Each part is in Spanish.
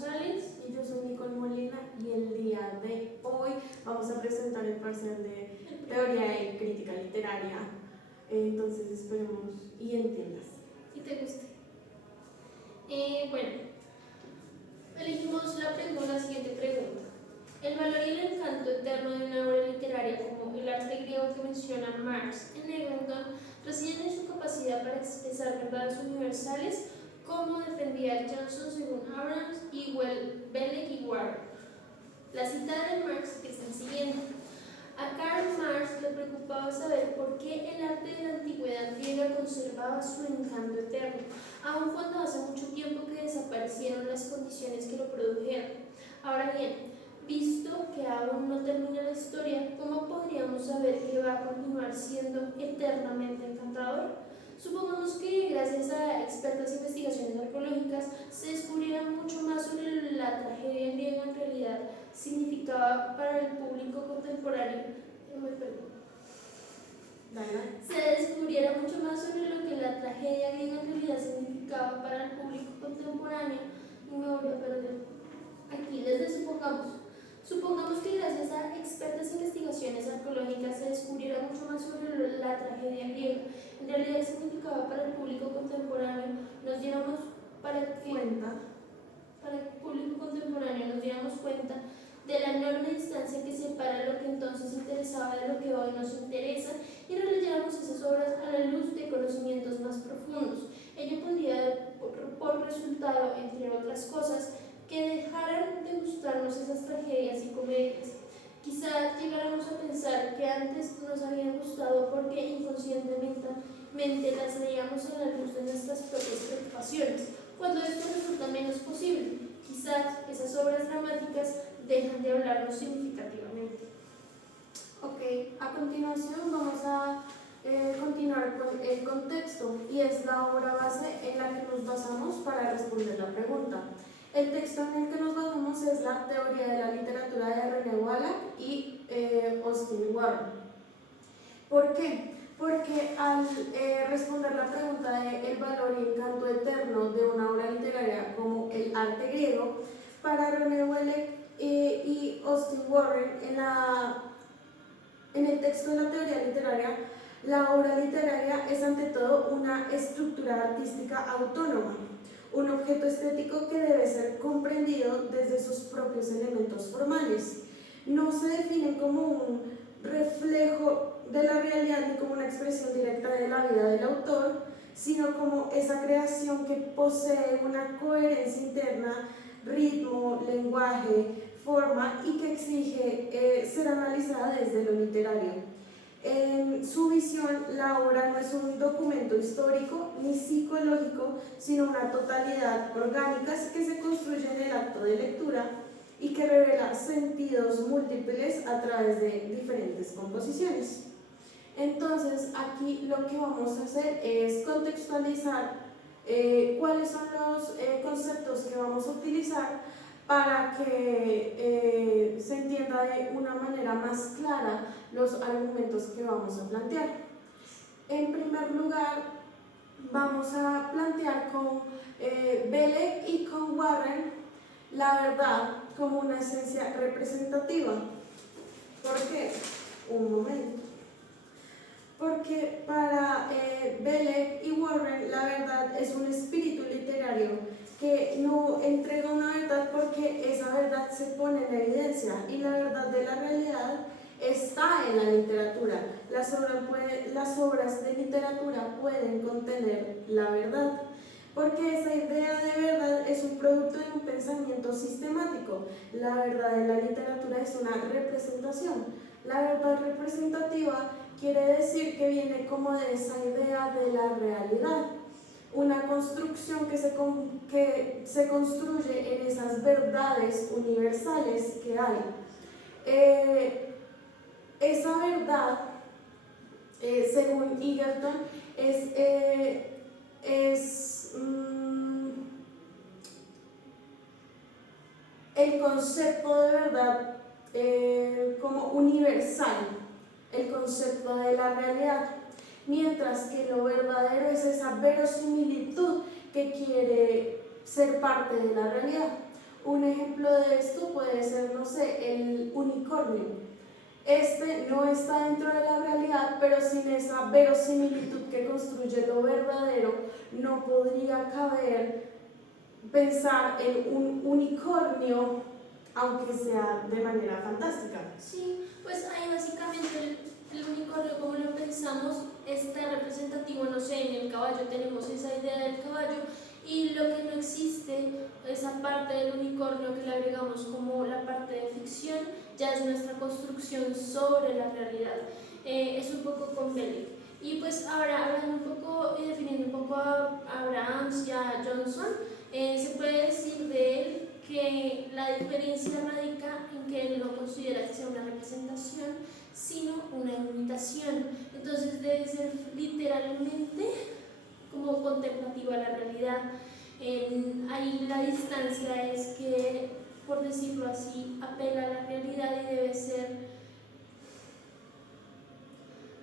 González. Y yo soy Nicole Molina y el día de hoy vamos a presentar el parcial de Teoría y Crítica Literaria. Entonces esperemos y entiendas. Y te guste. Bueno, elegimos la siguiente pregunta. El valor y el encanto eterno de una obra literaria como el arte griego que menciona Marx en Eglinton residen en su capacidad para expresar verdades universales, como defendía Johnson según Abrams, Ewell, Belek y Warren. La cita de Marx es la siguiente. A Karl Marx le preocupaba saber por qué el arte de la antigüedad griega conservaba su encanto eterno, aun cuando hace mucho tiempo que desaparecieron las condiciones que lo produjeron. Ahora bien, visto que aún no termina la historia, ¿cómo podríamos saber que va a continuar siendo eternamente encantador? Supongamos que gracias a expertas investigaciones arqueológicas se descubriera mucho más sobre la tragedia griega en realidad significaba para el público contemporáneo. Se descubriera mucho más sobre lo que la tragedia griega en realidad significaba para el público contemporáneo. Y me voy a perder. Aquí desde supongamos que gracias a expertas investigaciones arqueológicas se descubriera mucho más sobre la tragedia griega en realidad significaba para el público contemporáneo, nos diéramos para el público contemporáneo nos diéramos cuenta de la enorme distancia que separa lo que entonces interesaba de lo que hoy nos interesa y releyéramos esas obras a la luz de conocimientos más profundos. Ello podría dar por resultado, entre otras cosas, que dejaran de gustarnos esas tragedias y comedias. Quizá llegáramos a pensar que antes nos habían gustado porque inconscientemente las leíamos a la luz de nuestras propias preocupaciones, cuando esto resulta menos posible. Quizás esas obras dramáticas dejan de hablarnos significativamente. Ok, a continuación vamos a continuar con el contexto y es la obra base en la que nos basamos para responder la pregunta. El texto en el que nos basamos es la Teoría de la Literatura de René Wallach y Austin Warren. ¿Por qué? Porque al responder la pregunta de el valor y encanto eterno de una obra literaria como el arte griego, para René Wallach y Austin Warren en el texto de la teoría literaria, la obra literaria es ante todo una estructura artística autónoma, un objeto estético que debe ser comprendido desde sus propios elementos formales. No se define como un reflejo de la realidad ni como una expresión directa de la vida del autor, sino como esa creación que posee una coherencia interna, ritmo, lenguaje, forma y que exige ser analizada desde lo literario. En su visión, la obra no es un documento histórico ni psicológico, sino una totalidad orgánica que se construye en el acto de lectura y que revela sentidos múltiples a través de diferentes composiciones. Entonces, aquí lo que vamos a hacer es contextualizar cuáles son los conceptos que vamos a utilizar para que se entienda de una manera más clara los argumentos que vamos a plantear. En primer lugar, vamos a plantear con Belek y con Warren la verdad como una esencia representativa. ¿Por qué? Un momento. Porque para Belek y Warren la verdad es un espíritu literario que no entrega una verdad porque esa verdad se pone en evidencia y la verdad de la realidad está en la literatura. Las obras de literatura pueden contener la verdad, porque esa idea de verdad es un producto de un pensamiento sistemático. La verdad de la literatura es una representación. La verdad representativa quiere decir que viene como de esa idea de la realidad, una construcción que se construye en esas verdades universales que hay. Esa verdad, según Eagleton, es el concepto de verdad como universal, el concepto de la realidad, mientras que lo verdadero es esa verosimilitud que quiere ser parte de la realidad. Un ejemplo de esto puede ser, no sé, el unicornio. Este no está dentro de la realidad, pero sin esa verosimilitud que construye lo verdadero, no podría caber pensar en un unicornio, aunque sea de manera fantástica. Sí, pues ahí básicamente el unicornio, como lo pensamos, está representativo, no sé, en el caballo tenemos esa idea del caballo y lo que no existe, esa parte del unicornio que le agregamos como la parte de ficción, ya es nuestra construcción sobre la realidad. Es un poco con Bellick. Y pues ahora hablando un poco y definiendo un poco a Abrahams y a Johnson, se puede decir de él que la diferencia radica en que él no considera que sea una representación, sino una imitación. Entonces debe ser literalmente como contemplativa la realidad. Ahí la distancia es que, por decirlo así, apela a la realidad y debe ser,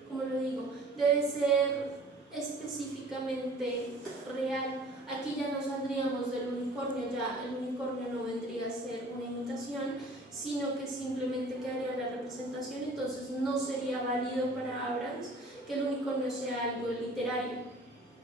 ¿cómo lo digo? Debe ser específicamente real. Aquí ya no saldríamos del unicornio, ya el unicornio no vendría a ser una imitación, sino que simplemente quedaría la representación, entonces no sería válido para Abrams que el unicornio sea algo literario,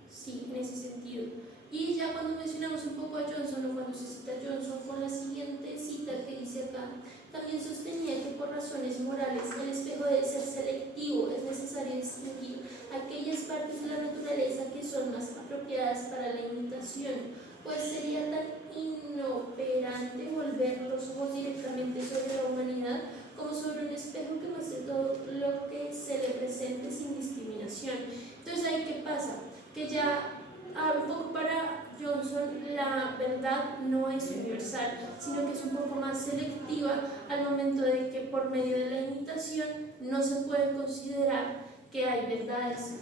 sí, en ese sentido. Y ya cuando mencionamos un poco a Johnson, o cuando se cita a Johnson con la siguiente cita que dice acá, también sostenía que por razones morales el espejo debe ser selectivo, es necesario distinguir aquellas partes de la naturaleza que son más apropiadas para la imitación, pues sería tan inoperante volver los ojos directamente sobre la humanidad como sobre un espejo que muestre todo lo que se le presente sin discriminación. Entonces ahí ¿qué pasa? Que ya un poco para Johnson la verdad no es universal, sino que es un poco más selectiva al momento de que por medio de la imitación no se puede considerar que hay verdades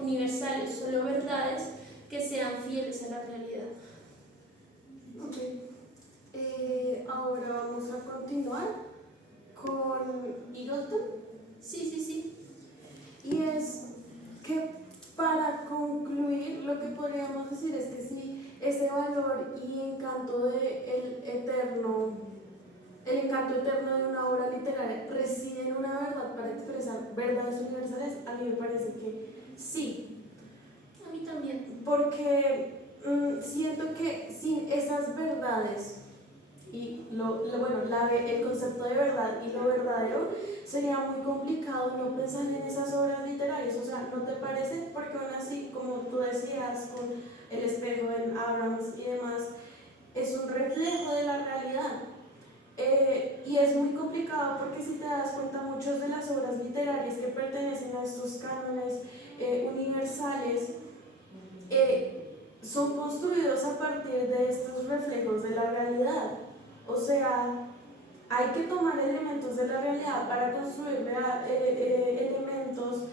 universales, solo verdades que sean fieles a la realidad. Okay. Ahora vamos a continuar con Eagleton. Sí. Y es que para concluir lo que podríamos decir es que si ese valor y encanto de el encanto eterno de una obra literaria reside en una verdad para expresar verdades universales, a mí me parece que sí. A mí también. Porque siento que sin esas verdades y el concepto de verdad y lo verdadero, sería muy complicado no pensar en esas obras literarias. O sea, ¿no te parece? Porque aún así, como tú decías, con el espejo en Abrams y demás, es un reflejo de la realidad. Y es muy complicado porque si te das cuenta, muchas de las obras literarias que pertenecen a estos cánones universales son construidos a partir de estos reflejos de la realidad. O sea, hay que tomar elementos de la realidad para construir elementos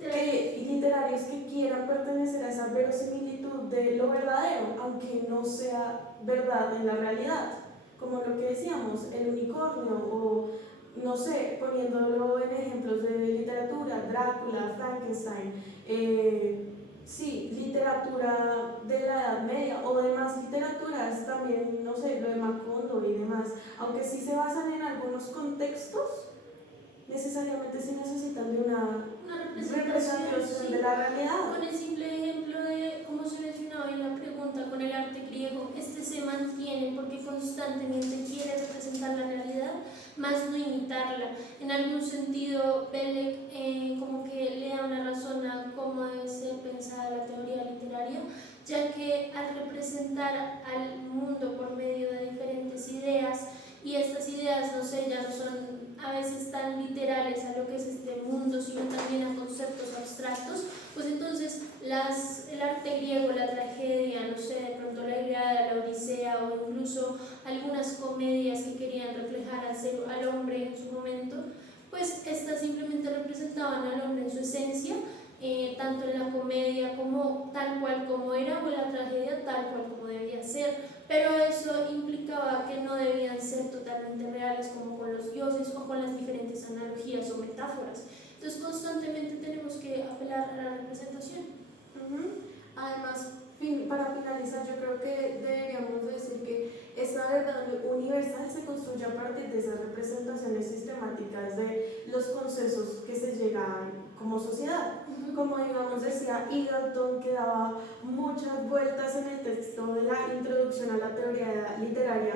literarios que quieran pertenecer a esa verosimilitud de lo verdadero, aunque no sea verdad en la realidad. Como lo que decíamos, el unicornio o, no sé, poniéndolo en ejemplos de literatura, Drácula, Frankenstein, sí, literatura de la Edad Media o demás literaturas, también, no sé, lo de Macondo y demás, aunque sí se basan en algunos contextos, necesariamente sí necesitan de una representación sí, de la realidad. con el simple ejemplo de, como se mencionaba en la pregunta, con el arte griego, este se mantiene porque constantemente quiere representar la realidad, más no imitarla. En algún sentido, Bellick como que le da una razón a cómo debe ser pensada la teoría literaria, ya que al representar al mundo por medio de diferentes ideas, y estas ideas, no sé, ya no son a veces tan literales a lo que es este mundo, sino también a conceptos abstractos, pues entonces el arte griego, la tragedia, no sé, de pronto la Ilíada, la Odisea o incluso algunas comedias que querían reflejar al hombre en su momento, pues estas simplemente representaban al hombre en su esencia, tanto en la comedia como tal cual como era, o en la tragedia tal cual como debía ser, pero eso implicaba que no debían ser totalmente reales como con los dioses o con las diferentes analogías o metáforas. Entonces constantemente tenemos que apelar a la representación. Además, para finalizar, yo creo que deberíamos decir que esta verdad universal se construye a partir de esas representaciones sistemáticas de los consensos que se llegan como sociedad. Como digamos decía Eagleton, que daba muchas vueltas en el texto de la introducción a la teoría literaria,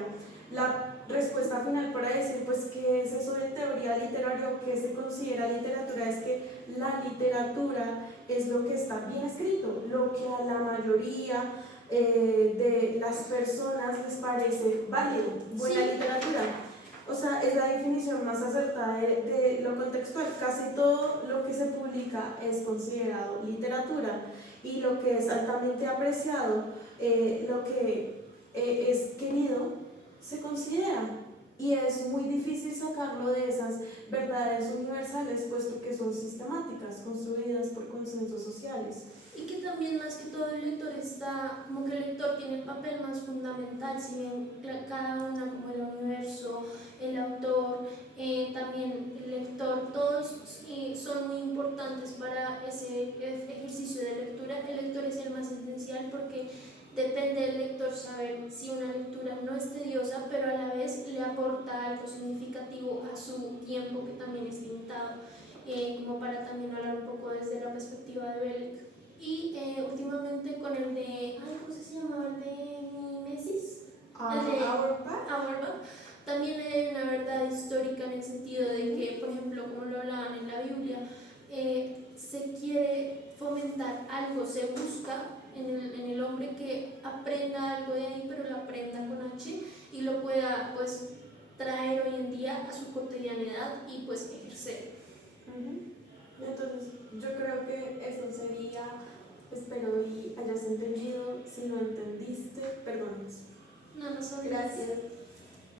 la respuesta final para decir pues qué es eso de teoría literaria o qué se considera literatura es que la literatura es lo que está bien escrito, lo que a la mayoría de las personas les parece válido, buena literatura. O sea, es la definición más acertada de lo contextual. Casi todo lo que se publica es considerado literatura y lo que es altamente apreciado, lo que es querido, se considera. Y es muy difícil sacarlo de esas verdades universales, puesto que son sistemáticas, construidas por consensos sociales. Y que también más que todo el lector está, como que el lector tiene el papel más fundamental, si bien cada una como el universo, el autor, también el lector, todos son muy importantes para ese ejercicio de lectura. El lector es el más esencial porque depende del lector saber si una lectura no es tediosa, pero a la vez le aporta algo significativo a su tiempo, que también es limitado, como para también hablar un poco desde la perspectiva de Bellek. Y últimamente con el de, ¿cómo se llama? El de Mimesis, el de Auerbach, también hay una verdad histórica en el sentido de que, por ejemplo, como lo hablaban en la Biblia, se quiere fomentar algo, se busca en el hombre que aprenda algo de ahí, pero lo aprenda con H y lo pueda pues traer hoy en día a su cotidianidad y pues ejercer. Entonces, yo creo que eso sería, espero y hayas entendido. Si no entendiste, perdónanos. No, no son Gracias.